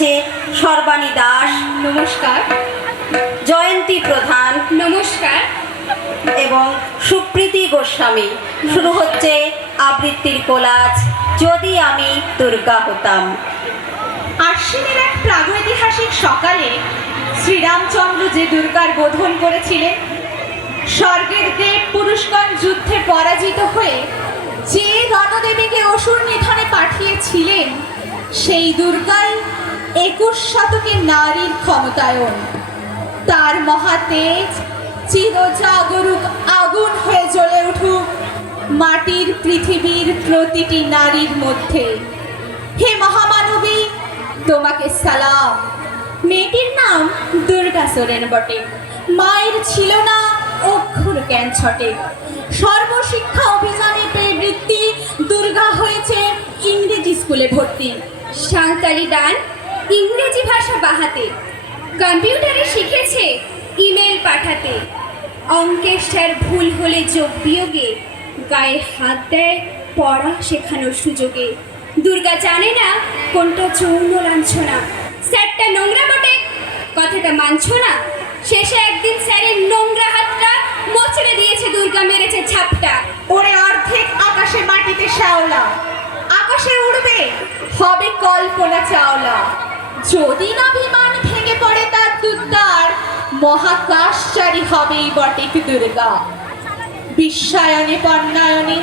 হচ্ছে সর্বাণী দাস, নমস্কার। জয়ন্তী প্রধান, নমস্কার। এবং সুপ্রীতি গোস্বামী। শুরু হচ্ছে আবৃত্তির কোলাজ যদি আমি দুর্গা হতাম। আশ্বিনের এক প্রাগৈতিহাসিক সকালে শ্রীরামচন্দ্র যে দুর্গার বোধন করেছিলেন, স্বর্গের দেব পুরুষগণ যুদ্ধে পরাজিত হয়ে যে রণদেবীকে অসুর নিধনে পাঠিয়েছিলেন, সেই দুর্গাই 21 শতকে নারীর ক্ষমতায়ন। তার মহাতেজ চিরজাগরুক আগুন হয়ে জ্বলে উঠুক মাটির পৃথিবীর প্রতিটি নারীর মধ্যে। হে মহামানবী, তোমাকে সালাম। মেয়েটির নাম দুর্গা সোরেন বটে। মায়ের ছিল না অক্ষর জ্ঞান ছটে। সর্বশিক্ষা অভিযানে পেয়ে বৃত্তি, দুর্গা হয়েছে ইংরেজি স্কুলে ভর্তি। সাঁওতালি গান, ইংরেজি ভাষা বাহাতে, কম্পিউটারে শিখেছে ইমেল পাঠাতে। অঙ্কের স্যার ভুল হলে যোগ বিয়োগে গায়ে হাত দেয় পড়া শেখানোর সুযোগে। দুর্গা জানে না কোনটা যৌন লাঞ্ছনা। স্যারটা নোংরা বটে, কথাটা মানছো না। শেষে একদিন স্যারের নোংরা হাতটা মোচড়ে দিয়েছে, দুর্গা মেরেছে ছাপটা। ওরে অর্ধেক আকাশে মাটিতে শ্যাওলা, আকাশে উড়বে হবে কল্পনা চাওলা। যদি না বিমান ভেঙে পড়ে তার দুদ্দার, মহাকাশচারী হবেই বটেক দুর্গা। বিশ্বায়নে পণ্যায়নে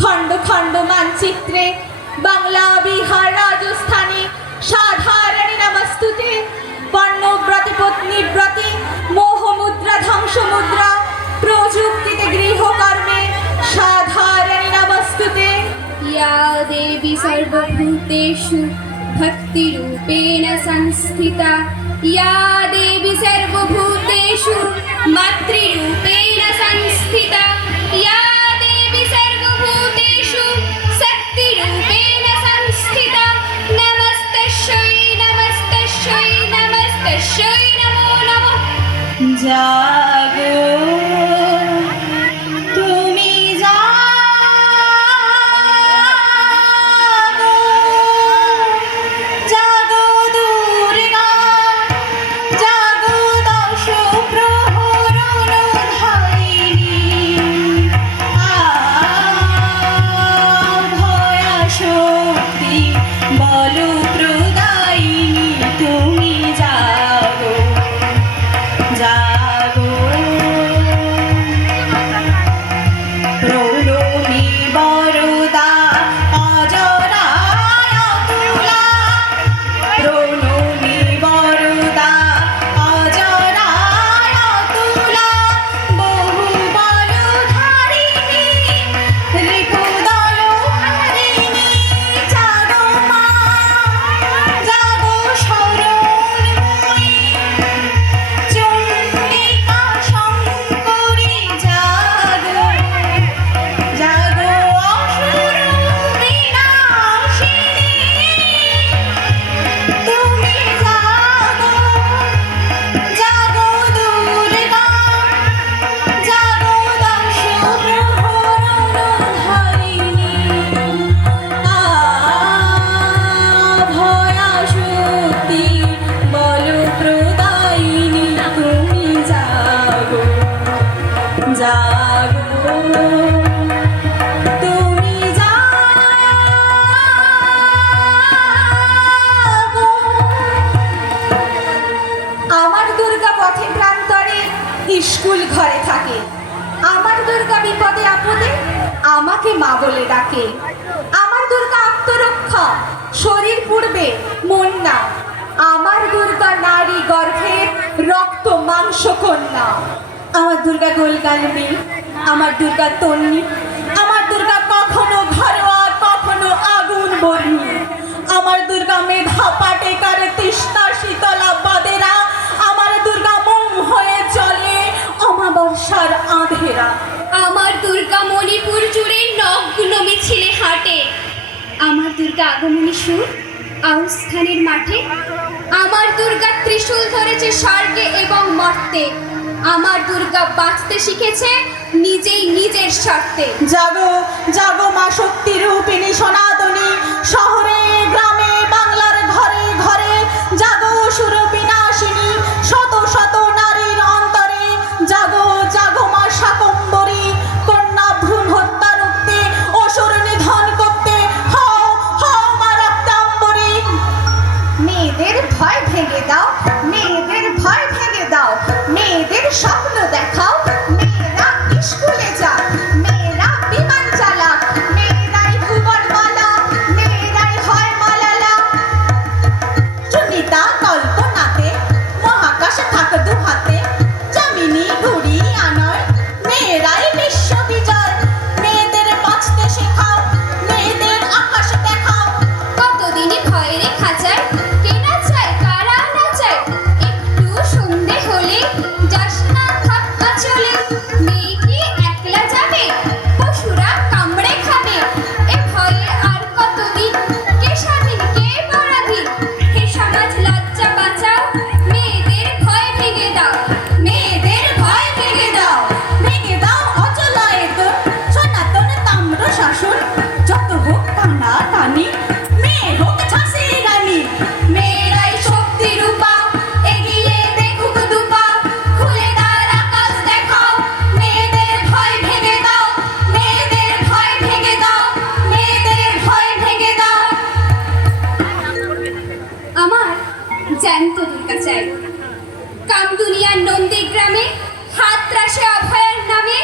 খণ্ড খণ্ড মানচিত্রে, বাংলা বিহার রাজস্থানে সাধারণী নমস্তুতে। বর্ণব্রতে পত্নীব্রতে মোহমুদ্রা ধ্বংসমুদ্রা, প্রযুক্তিতে গৃহকর্মে সাধারণী নমস্তুতে। या देवी सर्वभूतेषु भक्तिरूपेण संस्थिता, या देवी सर्वभूतेषु मातृरूपेण संस्थिता, या देवी सर्वभूतेषु शक्तिरूपेण संस्थिता। नमस्तस्यै नमस्तस्यै नमस्तस्यै नमो नमः। জাগো তুমি জাগো, জাগো দুর্গা, জাগো দশ প্রহরণ ধারিণী। ভয়া শক্তি বল প্রদায়িনী, তুমি জাগো জাগো। প্রণমী বরদা অজরায় অতুলা, প্রণমী বরদা অজরায় অতুলা। বহু বল ধারিণী রিপুদল হারিণী, জাগো মা জাগো শরণময়ী। চণ্ডিকা শঙ্করী জাগো, জাগো অসুর বিনাশিনী। তুমি জাগো, জাগো দুর্গা, জাগো দশ প্রহরণ ধারিণী। ভয়া শক্তি বল প্রদায়িনী, তুমি জাগো জাগো, তুমি জাগো। আমার দুর্গা পথে প্রান্তরে স্কুল ঘরে থাকে। আমার দুর্গা বিপদে আপদে আমাকে মা বলে ডাকে। আমার দুর্গা আত্মরক্ষা, শরীর পুড়বে মন না। আমার দুর্গা নারী গর্ভের রক্ত মাংস কন্যা। আমার দুর্গা গোলগালবি, আমার দুর্গা তন্নি, আমার দুর্গা কখনো ঘরোয়া কখনো আগুন বর্ণী। আমার দুর্গা মেধা পাটেকার তৃষ্ণা শীতলা বাদেরা। আমার দুর্গা মোম হয়ে চলে অমাবস্যার আঁধেরা। আমার দুর্গা মণিপুর জুড়ে নগ্ন মিছিলে হাঁটে। আমার দুর্গা আগমনী সুর আউস্থানের মাঠে। আমার দুর্গা ত্রিশূল ধরেছে স্বর্গে এবং মর্তে। আমার দুর্গা বাঁচতে শিখেছে নিজেই নিজের স্বার্থে। জাগো জাগো মা শক্তি রূপিণী সনাতনী, শহরে গ্রামে বাংলার ঘরে ঘরে মেয়েদের ভয় ভেঙে দাও, মেয়েদের ভয় ভেঙে দাও, মেয়েদের স্বপ্ন দেখাও, মেয়েরা স্কুলে যাক, মেয়েরা বিমান চালাক, মেয়েরাই ভুবন মালা, মেয়েরাই হয় মালালা। সুনিতা কল্পনাতে মহাকাশে থাক দু হাতে, যামিনী ঘুড়ি আনয়, মেয়েরাই বিশ্ব বিজয়। মেয়েদের বাঁচতে শেখাও, মেয়েদের আকাশ দেখাও। কতদিনই ভয়ের খাঁচায়, কে না চায় কারা না চায়, একটু সন্ধে হলে যাস না থাকা চলে। মেয়ে কি একলা যাবে, পশুরা কামড়ে খাবে, এ ভয়ে আর কতদিন, কে স্বাধীন কে পরাধীন। হে সমাজ লজ্জা বাঁচাও, মেয়েদের ভয় ভেঙে দাও, মেয়েদের ভয় ভেঙে দাও। ভেঙে দাও অচলায়ত সনাতন তাম্র শাসন, যত হোক টানা টানি, মেয়ে হোক ঝাঁসির রানী। মেয়েরাই শক্তি রূপা, এগিয়ে দেখুক দুপা, খুলে দাঁড় আকাশ দেখাও, মেয়েদের ভয় ভেঙে দাও, মেয়েদের ভয় ভেঙে দাও, মেয়েদের ভয় ভেঙে দাও। আমার জ্যান্ত দুর্গা চাই, কামদুনিয়ার নন্দীগ্রামে হাতরাসে অভয়ার নামে,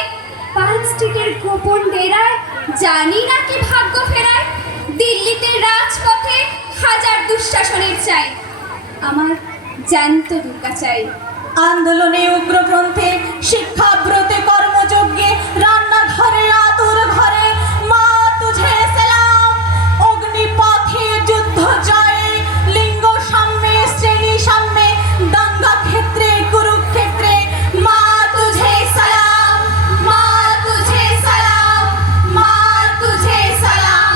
পার্ক স্ট্রিটের গোপন ডেরায় জানি না কি ভাগ্য ফেরায়। দিল্লিতে রাজপথে হাজার দুঃশাসনের চাই, আমার জ্যান্ত দুর্গা চাই। আন্দোলনে উগ্রগ্রন্থে, শিক্ষাব্রতে কর্মযজ্ঞে, রান্নাঘরে আতুর ঘরে, মা তুঝে সেলাম। অগ্নিপথে যুদ্ধ জয়ে, লিঙ্গ সাম্যে শ্রেণী সাম্যে, দাঙ্গা ক্ষেত্রে কুরুক্ষেত্রে, মা তুঝে সালাম, মা তুঝে সালাম, মা তুঝে সালাম।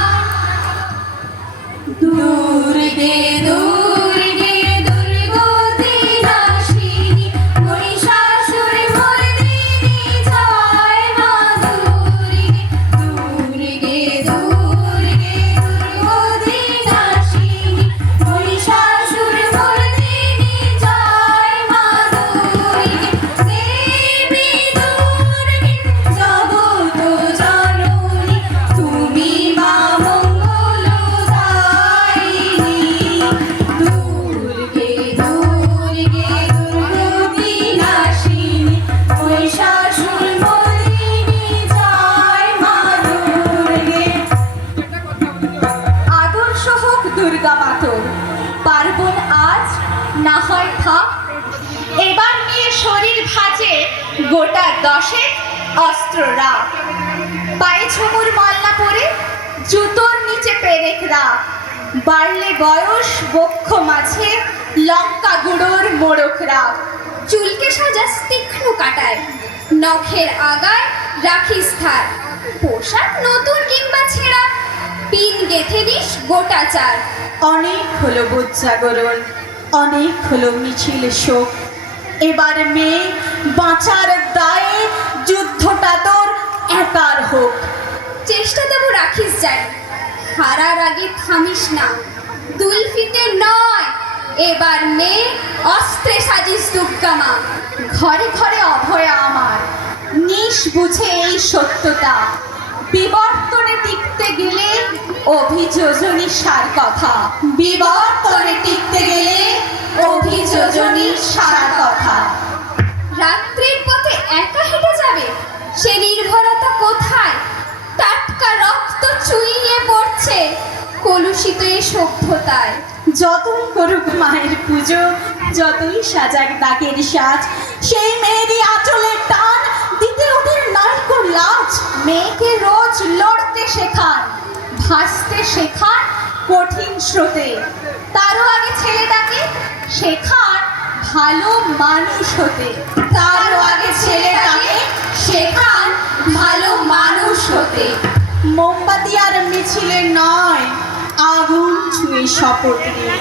দুর্গে দুর্গে দুর্গতি নাশিনী, মহিষাসুর মর্দিনী, জয় মা দুর্গে। দুর্গে দুর্গে দুর্গতি নাশিনী, মহিষাসুর মর্দিনী, জয় মা দুর্গে। দেবী দুর্গে জগত জননী, তুমি মা মঙ্গলদায়িনী। দুর্গে দুর্গে দুর্গতি নাশিনী, মহিষাসুর মর্দিনী, জয় মা দুর্গে। আদর্শ হোক দুর্গা মাতর, পার্বণ আজ না হয় থাক। এবার নিয়ে শরীর ভাজে গোটা 10 অস্ত্র রাখ। পায়ে ঝুমুর মাল্লা পরে, জুতোর নিচে পেরেক রাখ। বাড়লে বয়স বক্ষ মাঝে, লঙ্কা গুঁড়োর মোড়ক রাখ। চুলকে সাজাস তীক্ষ্ণ কাটায়, নখের আগায় রাখিস ধার। পোশাক নতুন কিংবা ছেঁড়া, পিন গেথে দিস গোটা চার। অনেক হলো বুজ্জাগরণ, অনেক হলো মিছিল শোক। এবার মেয়ে বাঁচার দায়ে, যুদ্ধটা তোর একার হোক। চেষ্টা দেবো রাখিস জানি, হারার আগে থামিস না। দুলফিতে নয়, এবার মেয়ে অস্ত্রে সাজিস দুর্গা মা। ঘরে ঘরে অভয়া আমার, নিশ বুঝে এই সত্যটা। বিবর্তনে টিকতে গেলে অভিযোজনী সার কথা। বিবর্তনে টিকতে গেলে অভিযোজনী সার কথা। রাত্রির পথে একা হেঁটে যাবে, সে নির্ভরতা কোথায়? টাটকা রক্ত চুইয়ে পড়ছে কলুষিত এ সভ্যতায়। যতই করুক মায়ের পুজো, যতই সাজাক ডাকের সাজ, সেই মেয়েরই আঁচলে টান দিতে ওদের নাইকো লাজ। মেয়েকে রোজ লড়তে শেখান, ভাসতে শেখান কঠিন স্রোতে। তারও আগে ছেলেটাকে শেখান ভালো মানুষ হতে। তারও আগে ছেলেটাকে শেখান ভালো মানুষ হতে। মোমবাতি আর মিছিলে নয়, আগুন ছুঁয়ে শপথ নিয়ে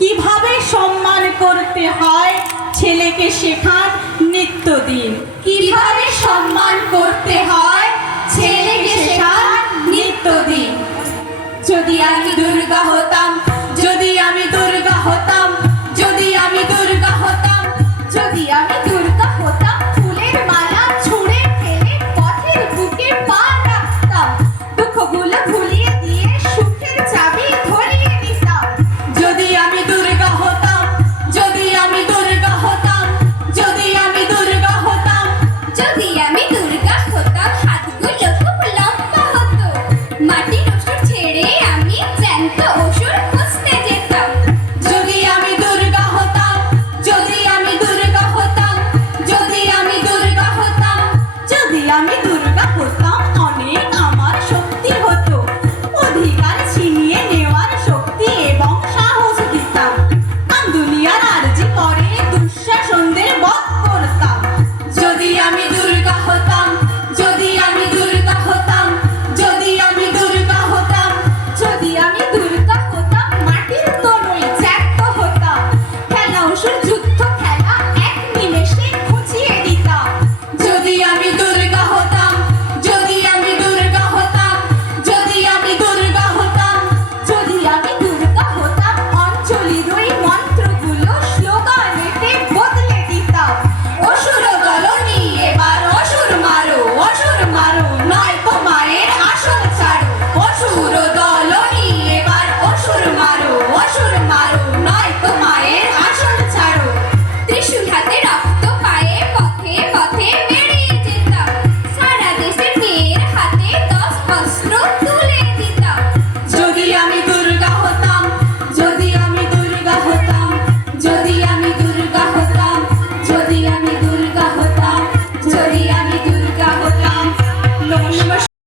কিভাবে সম্মান করতে হয়, ছেলেকে শেখান নিত্যদিন। কিভাবে সম্মান করতে হয়, ছেলেকে শেখান নিত্যদিন। যদি আমি দুর্গা হতাম,